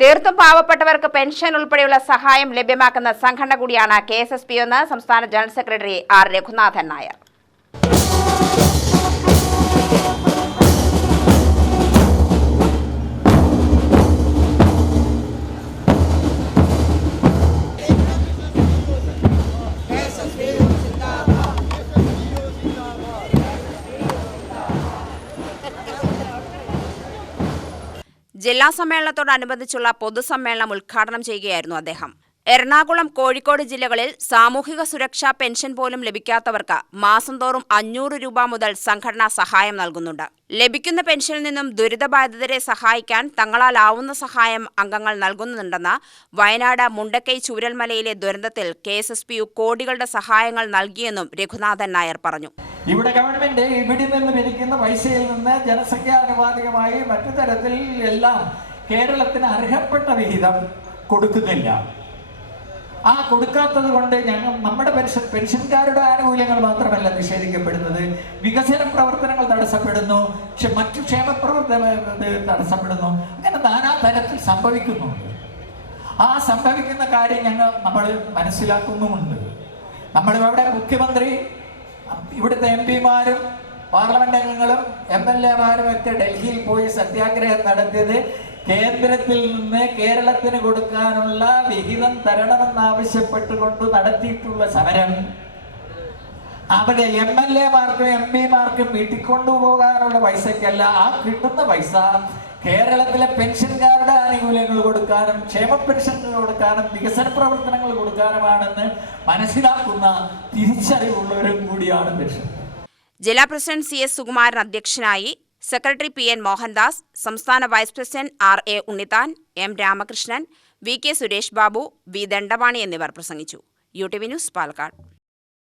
തീർത്തും പാവപ്പെട്ടവർക്ക് പെൻഷൻ ഉൾപ്പെടെയുള്ള സഹായം ലഭ്യമാക്കുന്ന സംഘടന കൂടിയാണ് KSSPU എന്ന് സംസ്ഥാന general secretary R Raghunathan Nair. ജില്ലാ സമ്മേളനത്തോടനുബന്ധിച്ചുള്ള പൊതുസമ്മേളനം ഉദ്ഘാടനം ചെയ്യുകയായിരുന്നു അദ്ദേഹം. എറണാകുളം, കോഴിക്കോട് ജില്ലകളിൽ സാമൂഹിക സുരക്ഷാ പെൻഷൻ പോലും ലഭിക്കാത്തവർക്ക് മാസം തോറും 500 രൂപ മുതൽ സംഘടന സഹായം നൽകുന്നുണ്ട്. ലഭിക്കുന്ന പെൻഷനിൽ നിന്നും ദുരിതബാധിതരെ സഹായിക്കാൻ തങ്ങളാലാവുന്ന സഹായം അംഗങ്ങൾ നൽകുന്നുണ്ടെന്ന് വയനാട് മുണ്ടക്കൈ ചൂരൽമലയിലെ ദുരന്തത്തിൽ KSSPU കോടികളുടെ സഹായങ്ങൾ നൽകിയെന്നും രഘുനാഥൻ നായർ പറഞ്ഞു. ഇവിടെ ഗവൺമെന്റ് ഇവിടെ നിന്ന് പിരിക്കുന്ന പൈസയിൽ നിന്ന് ജനസംഖ്യാനുപാതികമായി മറ്റു തരത്തിൽ എല്ലാം കേരളത്തിന് അർഹപ്പെട്ട വിഹിതം കൊടുക്കുന്നില്ല. ആ കൊടുക്കാത്തത് കൊണ്ട് നമ്മുടെ പെൻഷൻകാരുടെ ആനുകൂല്യങ്ങൾ മാത്രമല്ല നിഷേധിക്കപ്പെടുന്നത്, വികസന പ്രവർത്തനങ്ങൾ തടസ്സപ്പെടുന്നു, മറ്റു ക്ഷേമ പ്രവർത്തനങ്ങൾ തടസ്സപ്പെടുന്നു. അങ്ങനെ നാനാ തരത്തിൽ സംഭവിക്കുന്നുണ്ട്. ആ സംഭവിക്കുന്ന കാര്യം നമ്മൾ മനസ്സിലാക്കുന്നുമുണ്ട്. നമ്മളിവിടെ മുഖ്യമന്ത്രി, ഇവിടുത്തെ MP-മാരും പാർലമെന്റ് അംഗങ്ങളും MLA-മാരും ഒക്കെ ഡൽഹിയിൽ പോയി സത്യാഗ്രഹം നടത്തിയത് കേന്ദ്രത്തിൽ നിന്ന് കേരളത്തിന് കൊടുക്കാനുള്ള വിഹിതം തരണമെന്നാവശ്യപ്പെട്ടുകൊണ്ട് നടത്തിയിട്ടുള്ള സമരം അവിടെ MLA-മാർക്കും MP-മാർക്കും വീട്ടിക്കൊണ്ടുപോകാനുള്ള പൈസക്കല്ല, ആ കിട്ടുന്ന പൈസ കേരളത്തിലെ പെൻഷൻകാരുടെ ആനുകൂല്യങ്ങൾ കൊടുക്കാനും ക്ഷേമ പെൻഷനുകൾ കൊടുക്കാനും വികസന പ്രവർത്തനങ്ങൾ കൊടുക്കാനുമാണെന്ന് മനസ്സിലാക്കുന്ന തിരിച്ചറിവുള്ളവരും കൂടിയാണ് പെൻഷൻ. ജില്ലാ പ്രസിഡന്റ് CS സുകുമാരൻ അധ്യക്ഷനായി. സെക്രട്ടറി PN മോഹൻദാസ്, സംസ്ഥാന vice president RA Unnithan, M Ramakrishnan, VK Suresh Babu, V Dandapani എന്നിവർ പ്രസംഗിച്ചു. UTV news, Palakkad.